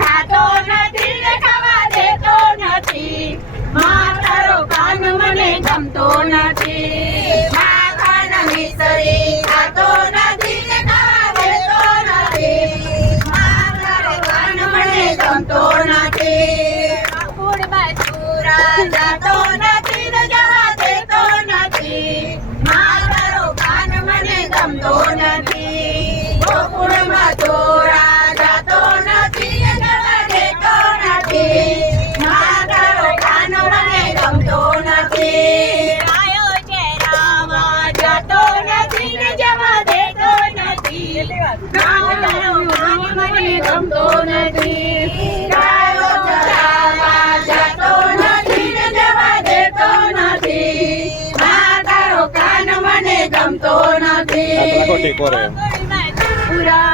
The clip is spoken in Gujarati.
ખાતો નથી ને ખાવા દેતો નથી મારો કાન મને ગમતો નથી માખણ મિસરી ખાતો નથી ને ખાવા દેતો નથી મારો કાન મને ગમતો નથી ગોકુળમાં ચોરા જાતો નથી ને જવા દેતો નથી મારો કાન મને ગમતો નથી ગોકુળમાં ચોરા જાતો નથી ને જવા દેતો નથી મારો કાન મને ગમતો નથી આયો છે રાવા જાતો નથી ને જવા દેતો નથી મારો કાન મને ગમતો નથી આયો છે રાવા જાતો નથી ને જવા દેતો નથી મારો કાન મને ગમતો નથી પૂરા